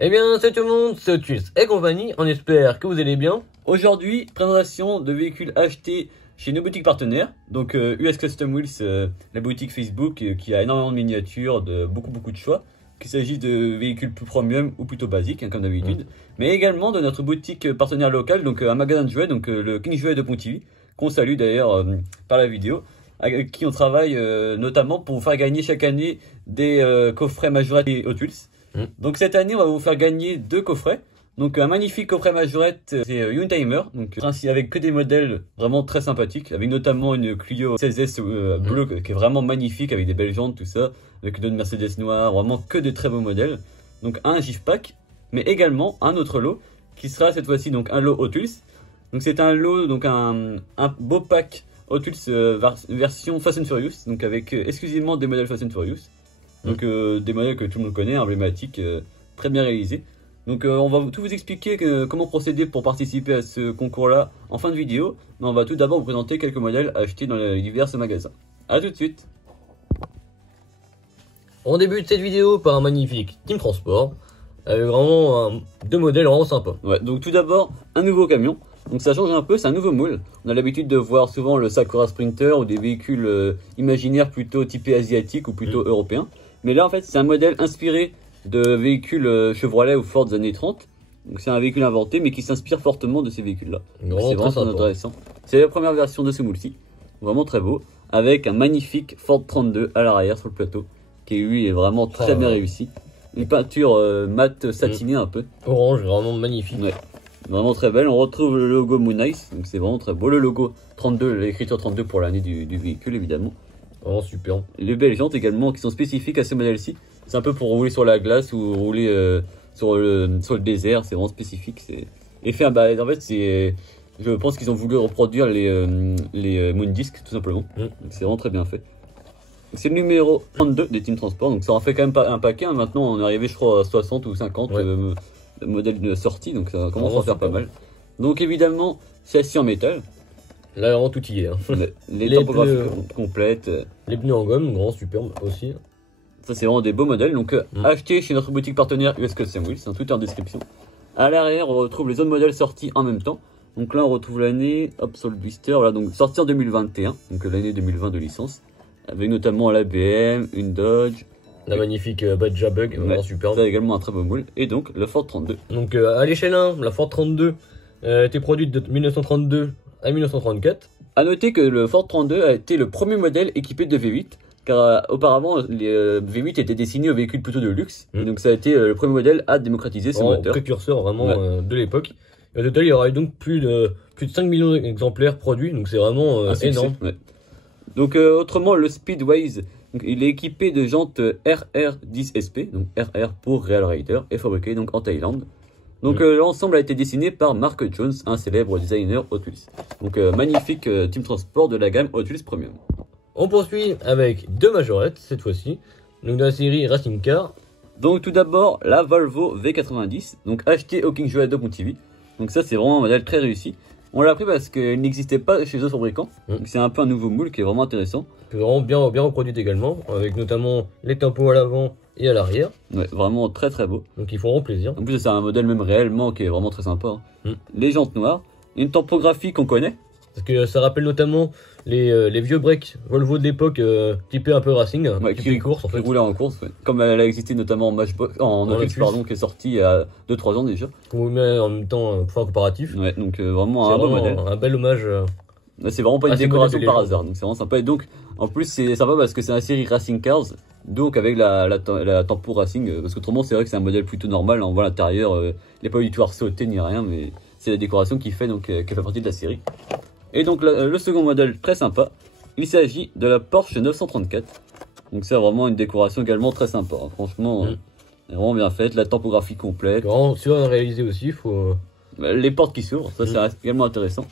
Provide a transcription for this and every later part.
Eh bien, salut tout le monde, c'est Otus et compagnie, on espère que vous allez bien. Aujourd'hui, présentation de véhicules achetés chez nos boutiques partenaires, donc US Custom Wheels, la boutique Facebook qui a énormément de miniatures, de beaucoup de choix, qu'il s'agisse de véhicules plus premium ou plutôt basiques, hein, comme d'habitude, mais également de notre boutique partenaire locale, donc un magasin de jouets, donc le King Jouet de Pontivy, qu'on salue d'ailleurs par la vidéo, avec qui on travaille notamment pour vous faire gagner chaque année des coffrets Majorette et Hot Wheels. Donc cette année, on va vous faire gagner 2 coffrets. Donc un magnifique coffret Majorette, c'est Youngtimer, donc ainsi avec que des modèles vraiment très sympathiques, avec notamment une Clio 16S bleue qui est vraiment magnifique, avec des belles jantes, tout ça, avec une Mercedes noire, vraiment que de très beaux modèles. Donc un GIF pack, mais également un autre lot, qui sera cette fois-ci donc un lot Hot Wheels. Donc c'est un lot, donc un beau pack Hot Wheels version Fast and Furious, donc avec exclusivement des modèles Fast and Furious. Donc des modèles que tout le monde connaît, emblématiques, très bien réalisés. Donc on va tout vous expliquer comment procéder pour participer à ce concours-là en fin de vidéo. Mais on va tout d'abord vous présenter quelques modèles achetés dans les divers magasins. A tout de suite. On débute cette vidéo par un magnifique Team Transport, avec vraiment 2 modèles vraiment sympas. Ouais, donc tout d'abord, un nouveau camion. Donc ça change un peu, c'est un nouveau moule. On a l'habitude de voir souvent le Sakura Sprinter ou des véhicules imaginaires plutôt typés asiatiques ou plutôt européens. Mais là en fait c'est un modèle inspiré de véhicules Chevrolet ou Ford des années 30. Donc c'est un véhicule inventé mais qui s'inspire fortement de ces véhicules-là. C'est vraiment très intéressant. C'est la première version de ce moule-ci. Vraiment très beau. Avec un magnifique Ford 32 à l'arrière sur le plateau. Qui lui est vraiment très bien réussi. Une peinture mat satinée un peu. Orange, vraiment magnifique. Ouais. Vraiment très belle. On retrouve le logo Moonice. Donc c'est vraiment très beau. Le logo 32, l'écriture 32 pour l'année du véhicule évidemment. Vraiment super. Les belles jantes également qui sont spécifiques à ce modèle-ci. C'est un peu pour rouler sur la glace ou rouler sur le désert. C'est vraiment spécifique. En fait, je pense qu'ils ont voulu reproduire les Moondisc tout simplement. C'est vraiment très bien fait. C'est le numéro 32 des Team Transport. Donc ça en fait quand même pas un paquet. Hein. Maintenant on est arrivé je crois à 60 ou 50 modèles sortis. Donc ça commence à faire pas mal. Donc évidemment châssis en métal. Là vraiment tout y est. Hein. Les topographies complètes. Les pneus en gomme, grand superbe aussi. Ça c'est vraiment des beaux modèles. Donc achetés chez notre boutique partenaire US Custom Wheels. Tout est en description. À l'arrière on retrouve les autres modèles sortis en même temps. Donc là on retrouve l'année, hop sur le blister, voilà, donc sorti en 2021, donc l'année 2020 de licence. Avec notamment la BM, une Dodge. La magnifique Badja Bug, vraiment superbe. C'est également un très beau moule. Et donc le Ford 32. Donc à l'échelle 1, la Ford 32 était produite de 1932 à 1934. A noter que le Ford 32 a été le premier modèle équipé de V8. Car auparavant, les V8 étaient destinés aux véhicules plutôt de luxe. Et donc ça a été le premier modèle à démocratiser ce moteur. Précurseur vraiment de l'époque. Au total, il y aurait donc plus de 5 millions d'exemplaires produits. Donc c'est vraiment énorme. Donc autrement, le Speedways, donc, il est équipé de jantes RR10SP, donc RR pour Real Rider, et fabriqué donc en Thaïlande. Donc l'ensemble a été dessiné par Mark Jones, un célèbre designer Hot Wheels. Donc magnifique Team Transport de la gamme Hot Wheels Premium. On poursuit avec 2 majorettes cette fois-ci, donc de la série Racing Car. Donc tout d'abord la Volvo V90, donc achetée au King Jouet de Pontivy. Donc ça c'est vraiment un modèle très réussi. On l'a pris parce qu'il n'existait pas chez eux fabricants. Donc c'est un peu un nouveau moule qui est vraiment intéressant. C'est vraiment bien reproduit également, avec notamment les tympos à l'avant et à l'arrière. Ouais, vraiment très beau. Donc ils font vraiment plaisir. En plus c'est un modèle même réellement qui est vraiment très sympa. Les jantes noires, une typographie qu'on connaît. Parce que ça rappelle notamment les vieux breaks Volvo de l'époque, typés un peu racing, qui course en fait. Qui roulait en course, comme elle a existé notamment en Matchbox, en Opus, pardon, qui est sorti il y a 2-3 ans déjà. Qu'on vous met en même temps pour faire un comparatif. Ouais, donc vraiment un bon modèle. Un bel hommage. C'est vraiment pas une décoration par hasard, donc c'est vraiment sympa. Et donc, en plus, c'est sympa parce que c'est la série Racing Cars, donc avec la tempo Racing, parce qu'autrement, c'est vrai que c'est un modèle plutôt normal. On voit l'intérieur, il n'est pas du tout sauté ni rien, mais c'est la décoration qui fait partie de la série. Et donc le second modèle très sympa, il s'agit de la Porsche 934. Donc c'est vraiment une décoration également très sympa. Hein. Franchement, vraiment bien faite, la typographie complète. Vraiment sûr à réaliser aussi, faut. Les portes qui s'ouvrent, ça c'est également intéressant.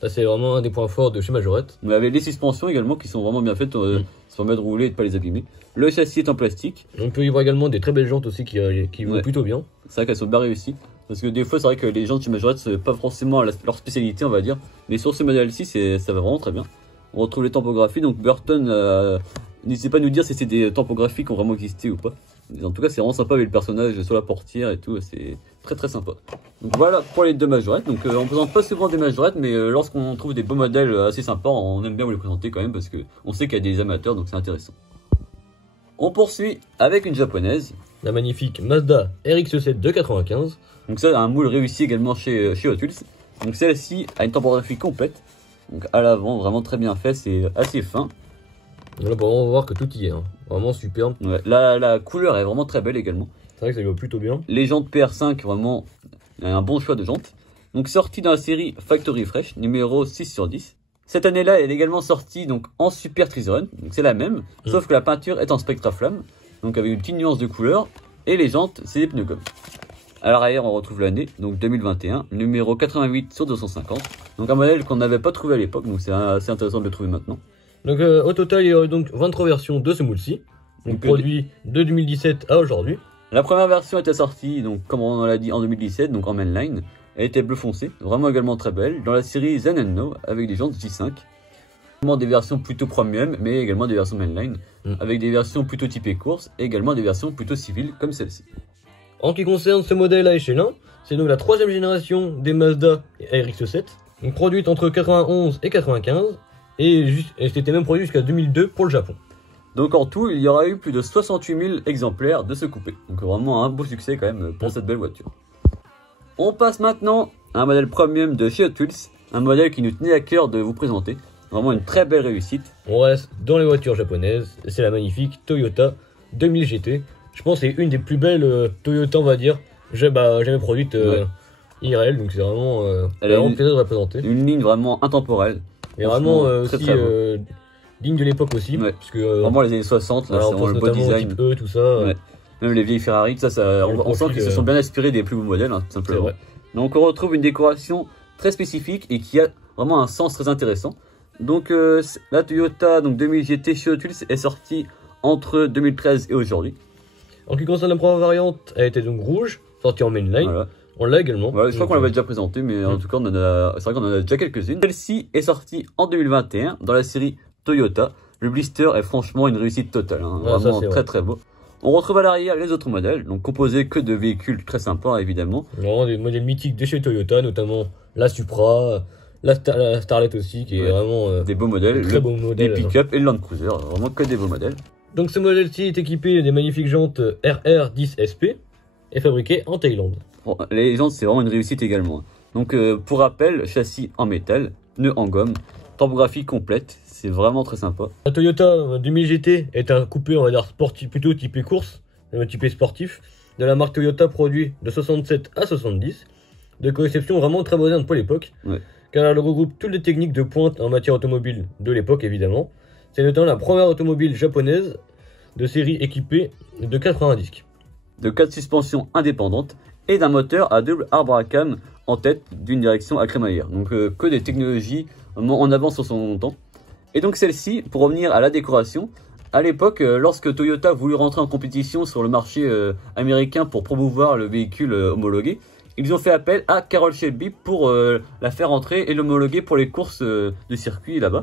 Ça c'est vraiment un des points forts de chez Majorette. Mais avec les suspensions également qui sont vraiment bien faites, qui permettent de rouler et de ne pas les abîmer. Le châssis est en plastique. On peut y voir également des très belles jantes aussi qui vont plutôt bien. C'est vrai qu'elles sont bien réussies. Parce que des fois, c'est vrai que les jantes chez Majorette, c'est pas forcément leur spécialité, on va dire. Mais sur ce modèle-ci, ça va vraiment très bien. On retrouve les typographies. Donc Burton, n'hésitez pas à nous dire si c'est des typographies qui ont vraiment existé ou pas. En tout cas, c'est vraiment sympa avec le personnage sur la portière et tout, c'est très très sympa. Donc voilà pour les deux majorettes. Donc on présente pas souvent des majorettes, mais lorsqu'on trouve des beaux modèles assez sympas, on aime bien vous les présenter quand même parce que on sait qu'il y a des amateurs, donc c'est intéressant. On poursuit avec une japonaise. La magnifique Mazda RX-7 de 95. Donc ça, un moule réussi également chez Hot Wheels. Donc celle-ci a une topographie complète. Donc à l'avant, vraiment très bien fait, c'est assez fin. Là, on va voir que tout y est, hein. Vraiment superbe. Ouais, la couleur est vraiment très belle également. C'est vrai que ça va plutôt bien. Les jantes PR5, vraiment un bon choix de jantes. Donc sortie dans la série Factory Fresh, numéro 6/10. Cette année-là, elle est également sortie donc, en Super Treasure, donc c'est la même, sauf que la peinture est en Spectra Flamme, donc avec une petite nuance de couleur, et les jantes, c'est des pneus gomme. À l'arrière, on retrouve l'année, donc 2021, numéro 88/250, donc un modèle qu'on n'avait pas trouvé à l'époque, donc c'est assez intéressant de le trouver maintenant. Donc au total, il y aurait donc 23 versions de ce moule-ci, donc produit de 2017 à aujourd'hui. La première version était sortie, donc comme on l'a dit, en 2017, donc en mainline. Elle était bleu foncé, vraiment également très belle, dans la série Zen & No, avec des jantes J5. Également des versions plutôt premium, mais également des versions mainline, avec des versions plutôt typées course, et également des versions plutôt civiles, comme celle-ci. En ce qui concerne ce modèle à échelle 1, c'est donc la troisième génération des Mazda RX-7, donc produite entre 91 et 95, et c'était même produit jusqu'à 2002 pour le Japon. Donc en tout, il y aura eu plus de 68 000 exemplaires de ce coupé. Donc vraiment un beau succès quand même pour cette belle voiture. On passe maintenant à un modèle premium de chez Hot Wheels, un modèle qui nous tenait à cœur de vous présenter. Vraiment une très belle réussite. On reste dans les voitures japonaises, c'est la magnifique Toyota 2000 GT. Je pense que c'est une des plus belles Toyota, on va dire, jamais produite IRL, donc c'est vraiment, vraiment plaisir de la présenter. Une ligne vraiment intemporelle. Et vraiment aussi digne de l'époque aussi. Ouais. Parce que, vraiment les années 60, là, c'est vraiment le beau design. Type E, tout ça. Ouais. Même les vieilles Ferrari, on sent qu'ils se sont bien inspirés des plus beaux modèles, hein, tout simplement. Donc on retrouve une décoration très spécifique et qui a vraiment un sens très intéressant. Donc la Toyota 2000 GT chez Hot Wheels est sortie entre 2013 et aujourd'hui. En ce qui concerne la première variante, elle était donc rouge, sortie en mainline. Voilà. On l'a également. Ouais, je crois qu'on l'avait déjà présenté, mais en tout cas, c'est vrai qu'on en a déjà quelques-unes. Celle-ci est sortie en 2021 dans la série Toyota. Le blister est franchement une réussite totale, hein. Vraiment très très beau. On retrouve à l'arrière les autres modèles, donc composés que de véhicules très sympas évidemment. Vraiment des modèles mythiques de chez Toyota, notamment la Supra, la Starlet aussi, qui est vraiment des beaux modèles, très beaux modèles. Les pick-up et le Land Cruiser, vraiment que des beaux modèles. Donc ce modèle-ci est équipé des magnifiques jantes RR10SP et fabriqué en Thaïlande. Bon, les jantes, c'est vraiment une réussite également. Donc pour rappel, châssis en métal, pneus en gomme, topographie complète, c'est vraiment très sympa. La Toyota 2000 GT est un coupé, on va dire, sportif, plutôt typé course, typé sportif, de la marque Toyota, produit de 67 à 70, de conception vraiment très moderne pour l'époque, car elle regroupe toutes les techniques de pointe en matière automobile de l'époque évidemment. C'est notamment la première automobile japonaise de série équipée de 80 disques. De 4 suspensions indépendantes et d'un moteur à double arbre à cam en tête d'une direction à crémaillère. Donc que des technologies en avance sur son temps. Et donc celle-ci, pour revenir à la décoration, à l'époque, lorsque Toyota voulut rentrer en compétition sur le marché américain pour promouvoir le véhicule homologué, ils ont fait appel à Carroll Shelby pour la faire entrer et l'homologuer pour les courses de circuit là-bas.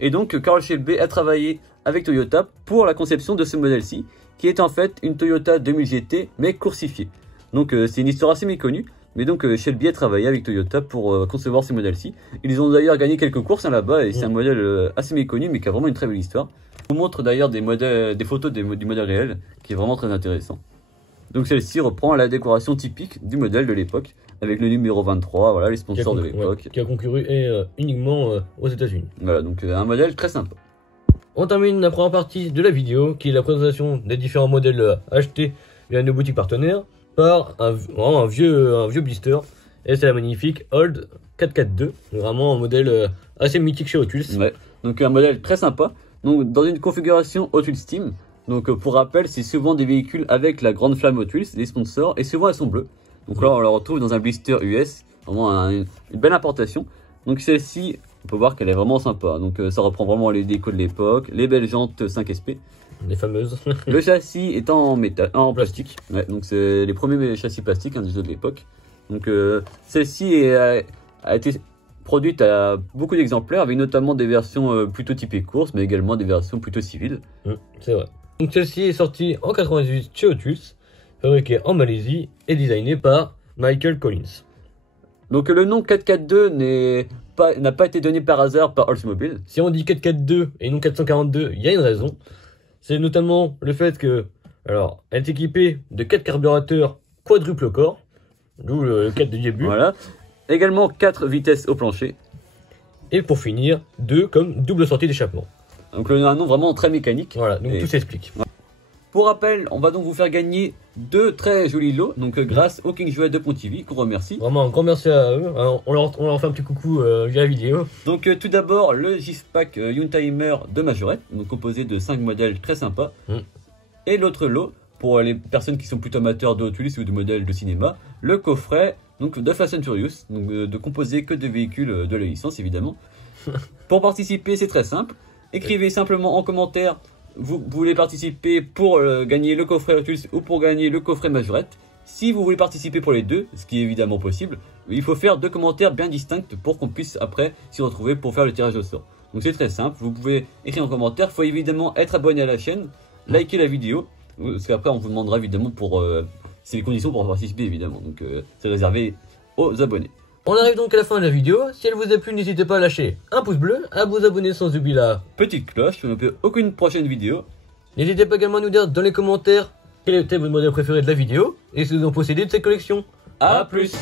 Et donc Carroll Shelby a travaillé avec Toyota pour la conception de ce modèle-ci, qui est en fait une Toyota 2000 GT mais coursifiée. Donc c'est une histoire assez méconnue, mais donc Shelby a travaillé avec Toyota pour concevoir ce modèle-ci. Ils ont d'ailleurs gagné quelques courses là-bas et c'est un modèle assez méconnu mais qui a vraiment une très belle histoire. Je vous montre d'ailleurs des photos du modèle réel qui est vraiment très intéressant. Donc celle-ci reprend la décoration typique du modèle de l'époque, avec le numéro 23, voilà les sponsors de l'époque. Qui a concouru uniquement aux États-Unis. Voilà, donc un modèle très sympa. On termine la première partie de la vidéo, qui est la présentation des différents modèles achetés via nos boutiques partenaires, par un vieux blister. Et c'est la magnifique Old 442, vraiment un modèle assez mythique chez Hot Wheels. Ouais, donc un modèle très sympa, donc dans une configuration Hot Wheels Team. Donc pour rappel, c'est souvent des véhicules avec la grande flamme Hot Wheels, les sponsors, et souvent elles sont bleues. Donc là on la retrouve dans un blister US, vraiment une belle importation. Donc celle-ci, on peut voir qu'elle est vraiment sympa. Donc ça reprend vraiment les décos de l'époque, les belles jantes 5SP. Les fameuses. Le châssis est en métal, en plastique. Ouais, donc c'est les premiers châssis plastiques des jeux de l'époque. Donc celle-ci a été produite à beaucoup d'exemplaires, avec notamment des versions plutôt typées course, mais également des versions plutôt civiles. C'est vrai. Donc celle-ci est sortie en 98 chez Hot Wheels, fabriquée en Malaisie et designée par Michael Collins. Donc le nom 442 n'a pas été donné par hasard par Oldsmobile. Si on dit 442 et non 442, il y a une raison. C'est notamment le fait que, alors, elle est équipée de 4 carburateurs quadruple corps, d'où le 4 du début. Voilà. Également 4 vitesses au plancher. Et pour finir, 2 comme double sortie d'échappement. Donc un nom vraiment très mécanique. Voilà, donc tout s'explique. Pour rappel, on va donc vous faire gagner 2 très jolis lots, donc grâce au King Jouet de Pontivy, qu'on remercie. Vraiment un grand merci à eux, on leur fait un petit coucou via la vidéo. Donc tout d'abord, le GIF-Pack Youngtimer de Majorette, donc composé de 5 modèles très sympas. Et l'autre lot, pour les personnes qui sont plutôt amateurs de Hot Wheels ou de modèles de cinéma, le coffret donc, de Fast and Furious, donc de composer que de véhicules de la licence évidemment. Pour participer, c'est très simple. Écrivez simplement en commentaire, vous voulez participer pour gagner le coffret Hot Wheels ou pour gagner le coffret Majorette. Si vous voulez participer pour les deux, ce qui est évidemment possible, il faut faire 2 commentaires bien distincts pour qu'on puisse après s'y retrouver pour faire le tirage au sort. Donc c'est très simple, vous pouvez écrire en commentaire, il faut évidemment être abonné à la chaîne, liker la vidéo, parce qu'après on vous demandera évidemment c'est les conditions pour participer évidemment, donc c'est réservé aux abonnés. On arrive donc à la fin de la vidéo, si elle vous a plu n'hésitez pas à lâcher un pouce bleu, à vous abonner sans oublier la petite cloche pour ne louper aucune prochaine vidéo. N'hésitez pas également à nous dire dans les commentaires quel était votre modèle préféré de la vidéo et si vous en possédez de cette collection. A plus.